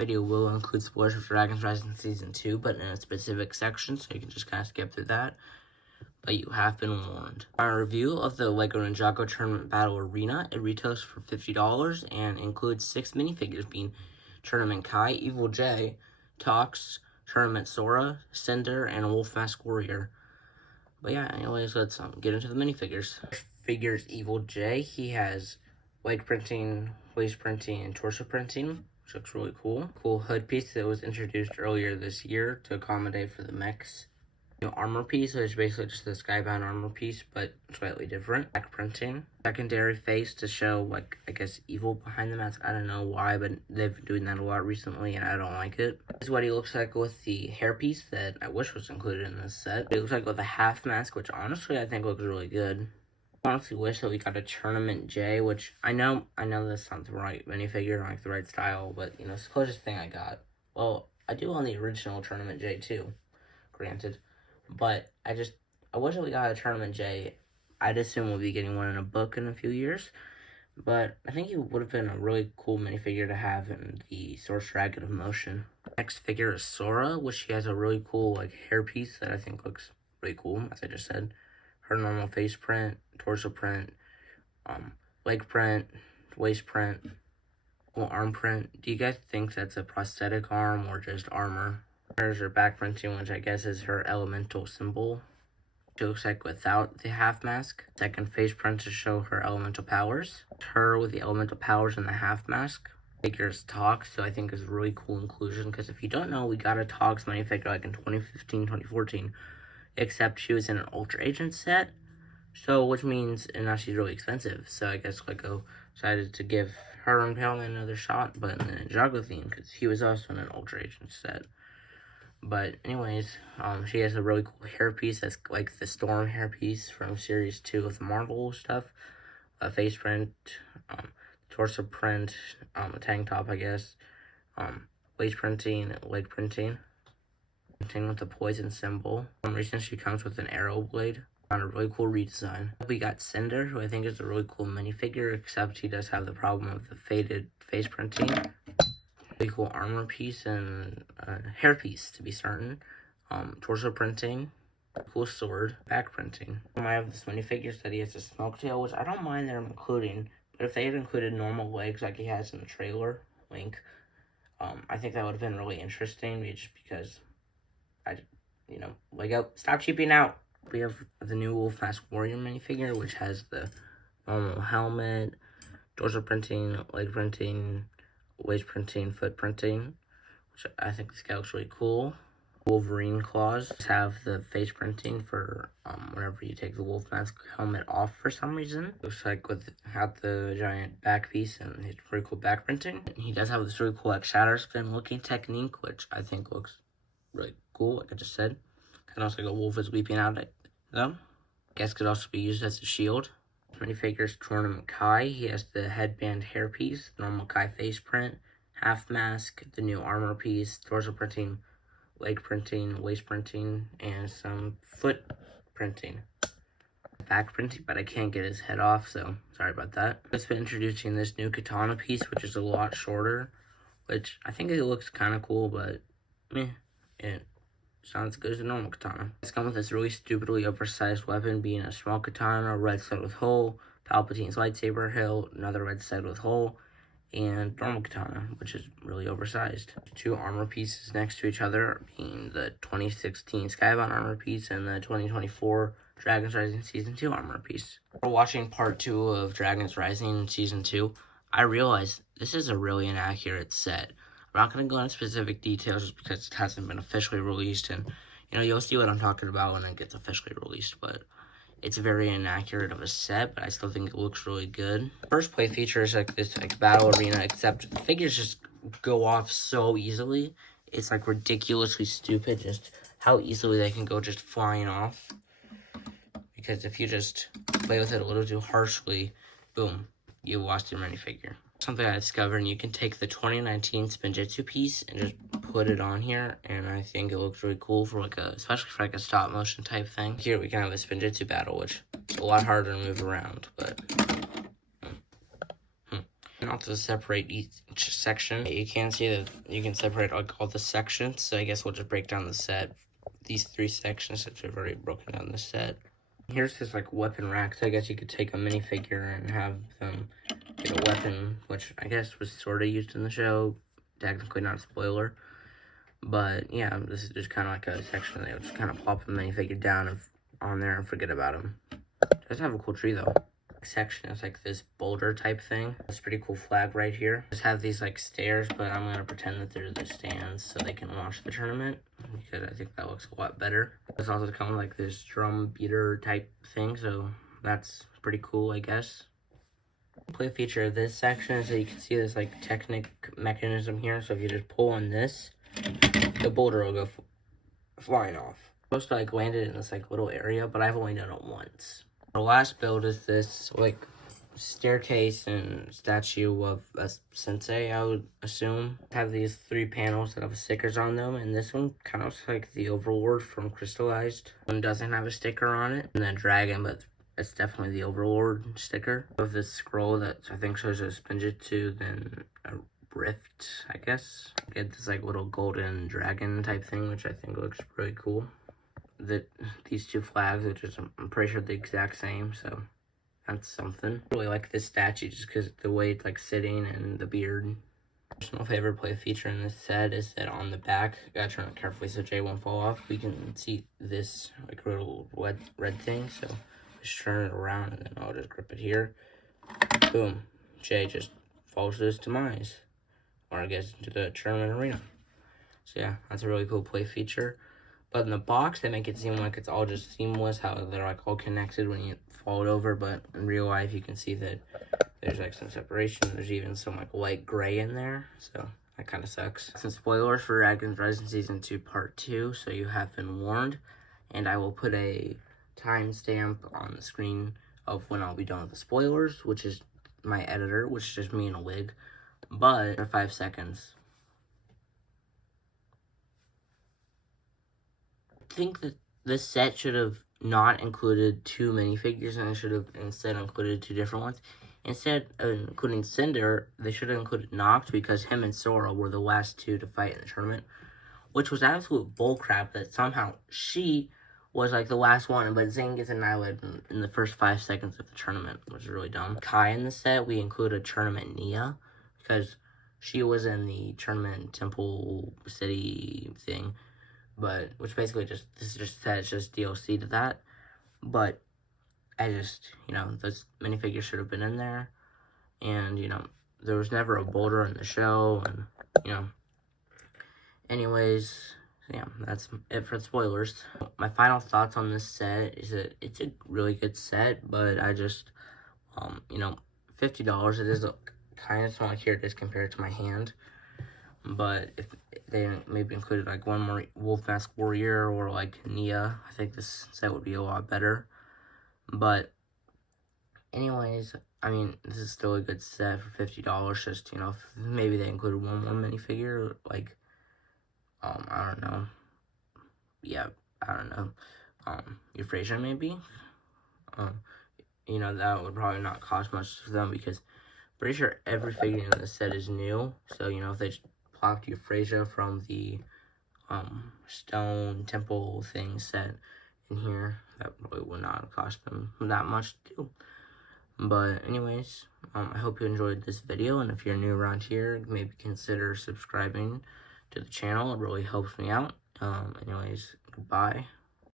Video will include spoilers for Dragon's Rising Season 2, but in a specific section, so you can just kind of skip through that. But you have been warned. Our review of the LEGO Ninjago Tournament Battle Arena, it retails for $50 and includes 6 minifigures, being Tournament Kai, Evil J, Tox, Tournament Sora, Cinder, and a Wolf Mask Warrior. But yeah, anyways, let's get into the minifigures. Figures Evil J. He has leg printing, waist printing, and torso printing, which looks really cool. Cool hood piece that was introduced earlier this year to accommodate for the mechs. New armor piece, so it's basically just the skybound armor piece, but slightly different. Back printing. Secondary face to show, like, I guess, evil behind the mask. I don't know why, but they've been doing that a lot recently, and I don't like it. This is what he looks like with the hairpiece that I wish was included in this set. It looks like with a half mask, which honestly I think looks really good. I honestly wish that we got a Tournament J, which I know this sounds right minifigure, like the right style, but, you know, it's the closest thing I got. Well, I do own the original Tournament J too, granted. But I wish that we got a Tournament J. I'd assume we'll be getting one in a book in a few years. But I think it would have been a really cool minifigure to have in the Source Dragon of Motion. Next figure is Sora, which she has a really cool like hairpiece that I think looks really cool, as I just said. Her normal face print, torso print, leg print, waist print, arm print. Do you guys think that's a prosthetic arm or just armor? There's her back printing, which I guess is her elemental symbol. She looks like without the half mask. Second face print to show her elemental powers. Her with the elemental powers and the half mask. Figures Tox, so I think is a really cool inclusion, because if you don't know, we got a Tox minifigure like in 2015, 2014, except she was in an Ultra Agent set, so which means, and now she's really expensive, so I guess LEGO decided to give her and Palin another shot, but in the Ninjago theme, because he was also in an Ultra Agent set. But anyways, she has a really cool hairpiece that's like the Storm hairpiece from Series 2 of the Marvel stuff. A face print, torso print, a tank top, I guess. Waist printing, leg printing. Printing with the poison symbol. For some reason, she comes with an arrow blade. On a really cool redesign. We got Cinder, who I think is a really cool minifigure, except he does have the problem of the faded face printing. Really cool armor piece and hair piece, to be certain. Torso printing, cool sword, back printing. I have this minifigure that he has a smoke tail, which I don't mind them including, but if they had included normal legs like he has in the trailer, Link, I think that would have been really interesting, just because LEGO, stop cheaping out. We have the new Wolf Mask Warrior minifigure, which has the normal helmet, torso printing, leg printing, waist printing, foot printing, which I think this guy looks really cool. Wolverine claws have the face printing for whenever you take the wolf mask helmet off for some reason. Looks like without the giant back piece, and his pretty cool back printing. He does have this really cool like shatter spin looking technique, which I think looks really cool, like I just said. Kind of looks like a wolf is leaping out at them. Guess could also be used as a shield. Minifigures Tournament Kai. He has the headband hairpiece, normal Kai face print, half mask, the new armor piece, torso printing, leg printing, waist printing, and some foot printing. Back printing, but I can't get his head off, so sorry about that. It's been introducing this new katana piece, which is a lot shorter, which I think it looks kind of cool, but it sounds good as a normal katana. It's come with this really stupidly oversized weapon, being a small katana, red side with hole, Palpatine's lightsaber hilt, another red side with hole, and normal katana, which is really oversized. Two armor pieces next to each other, being the 2016 Skybound armor piece and the 2024 Dragon's Rising Season 2 armor piece. We're watching part 2 of Dragon's Rising Season 2. I realized this is a really inaccurate set. I'm not going to go into specific details just because it hasn't been officially released, and, you'll see what I'm talking about when it gets officially released, but it's very inaccurate of a set, but I still think it looks really good. First play feature is like this battle arena, except the figures just go off so easily. It's like ridiculously stupid just how easily they can go just flying off. Because if you just play with it a little too harshly, boom, you lost your minifigure. Something I discovered, and you can take the 2019 Spinjitzu piece and just put it on here, and I think it looks really cool for especially for a stop motion type thing. Here we can have a Spinjitzu battle, which is a lot harder to move around, but and also separate each section. You can see that you can separate like all the sections, so I guess we'll just break down the set, these 3 sections since we've already broken down the set. Here's this like weapon rack, so I guess you could take a minifigure and have them get a weapon, which I guess was sort of used in the show, technically not a spoiler. But yeah, this is just kind of like a section that you'll just kind of plop a minifigure down and on there and forget about him. It does have a cool tree though. Section is like this boulder type thing. It's a pretty cool flag right here. Just have these like stairs, but I'm gonna pretend that they're the stands so they can watch the tournament because I think that looks a lot better. It's also kind of like this drum beater type thing, so that's pretty cool, I guess. Play feature of this section is that you can see this like Technic mechanism here. So if you just pull on this, the boulder will go flying off. I'm supposed to like land it in this like little area, but I've only done it once. The last build is this like staircase and statue of a sensei, I would assume. Have these 3 panels that have stickers on them, and this one kind of looks like the Overlord from Crystallized. One doesn't have a sticker on it, and the dragon, but it's definitely the Overlord sticker. With this scroll that I think shows a Spinjitzu, then a rift, I guess. Get this like little golden dragon type thing, which I think looks really cool. These 2 flags, which is I'm pretty sure the exact same, so that's something. I really like this statue just because the way it's like sitting and the beard. Personal favorite play feature in this set is that on the back, gotta turn it carefully so Jay won't fall off. We can see this like little red thing, so just turn it around and then I'll just grip it here. Boom, Jay just falls to his demise, or I guess into the tournament arena. So yeah, that's a really cool play feature. But in the box, they make it seem like it's all just seamless, how they're like all connected when you fold over. But in real life, you can see that there's like some separation. There's even some like light gray in there. So that kind of sucks. Some spoilers for Dragon's Rising Season 2 Part 2. So you have been warned. And I will put a timestamp on the screen of when I'll be done with the spoilers, which is my editor, which is just me in a wig. But for 5 seconds. I think that this set should have not included 2 minifigures, and it should have instead included 2 different ones. Instead of including Cinder, they should have included Noct because him and Sora were the last 2 to fight in the tournament, which was absolute bullcrap that somehow she was like the last one, but Zane gets annihilated in the first 5 seconds of the tournament, which is really dumb. Kai in the set, we included Tournament Nia because she was in the Tournament Temple City thing. But, which basically this just says just DLC to that. But, I just, you know, those minifigures should have been in there. And, you know, there was never a boulder in the show. And, you know, anyways, yeah, that's it for the spoilers. My final thoughts on this set is that it's a really good set. But I just, you know, $50, it is kind of small. Like here it is compared to my hand. But if they maybe included like one more Wolf Mask Warrior or like Nia, I think this set would be a lot better. But anyways, I mean, this is still a good set for $50. Just, you know, if maybe they included one more minifigure, like, I don't know. Yeah, I don't know. Euphrasia maybe. You know, that would probably not cost much to them because I'm pretty sure every figure in the set is new. So, you know, if they just plopped Euphrasia from the stone temple thing set in here, that probably would not cost them that much to do. But anyways, I hope you enjoyed this video, and if you're new around here, maybe consider subscribing to the channel. It really helps me out. Anyways, goodbye.